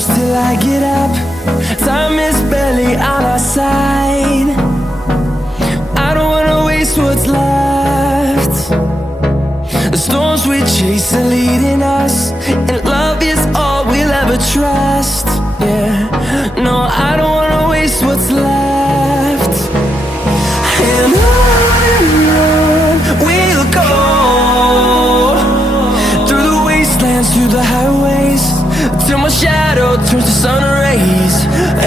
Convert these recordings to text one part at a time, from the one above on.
close till I get up. Time is barely on our side. I don't wanna waste what's left. The storms we chase are leading us, and love is all we'll ever trust. Yeah, no, I don't wanna waste what's left. And on we'll go, through the wastelands, through the highways, till my shadow turns to sun rays.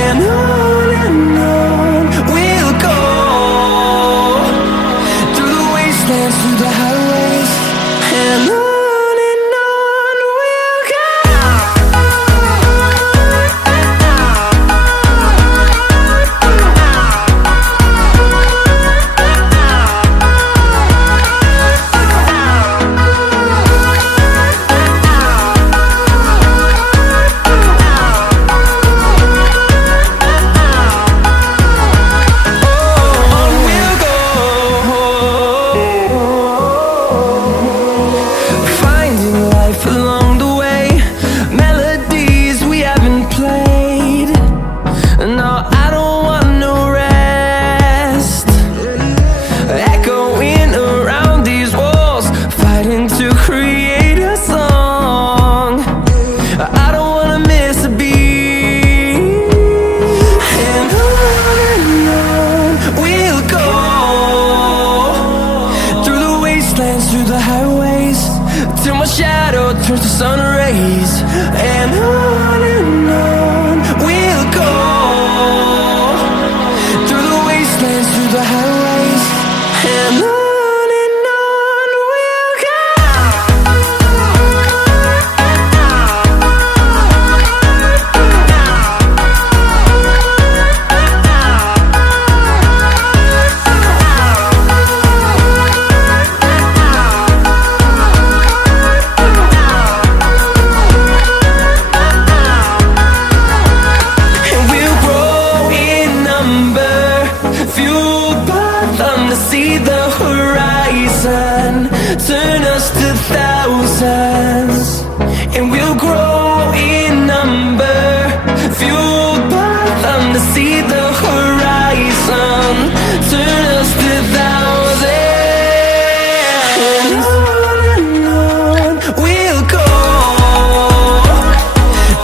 And on we'll go, through the wastelands, through the highways, and on. Through the highways, till my shadow turns to sun rays. And on we'll go, through the wastelands, through the highways, and on we'll go. See the horizon, turn us to thousands, and we'll grow in number, fueled by them to see the horizon, turn us to thousands. And on we'll go,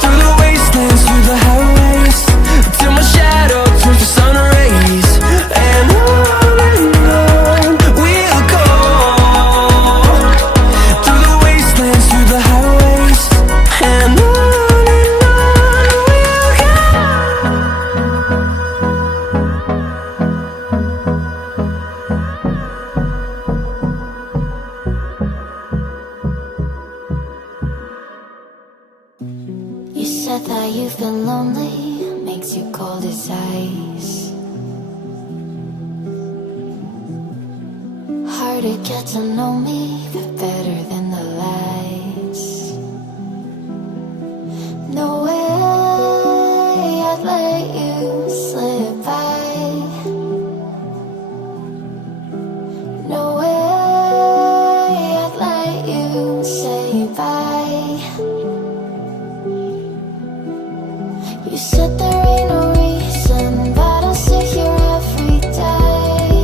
through the wastelands, through the highways, till my shadow turns to sun rays. And you said that you've been lonely, makes you cold as ice. Hard to get to know me, but better than the lights. No way I'd let you slip by. No way I'd let you say bye. You said there ain't no reason, but I'll sit here every day,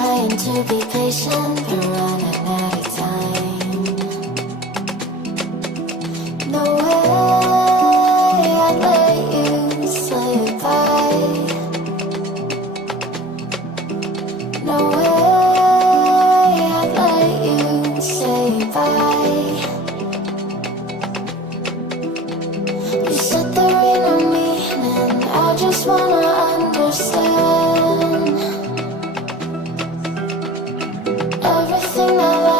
trying to be patient, but running out of time. No way I'd let you say goodbye. No way I'd let you say goodbye. You set the rain on me, and I just wanna understand everything that I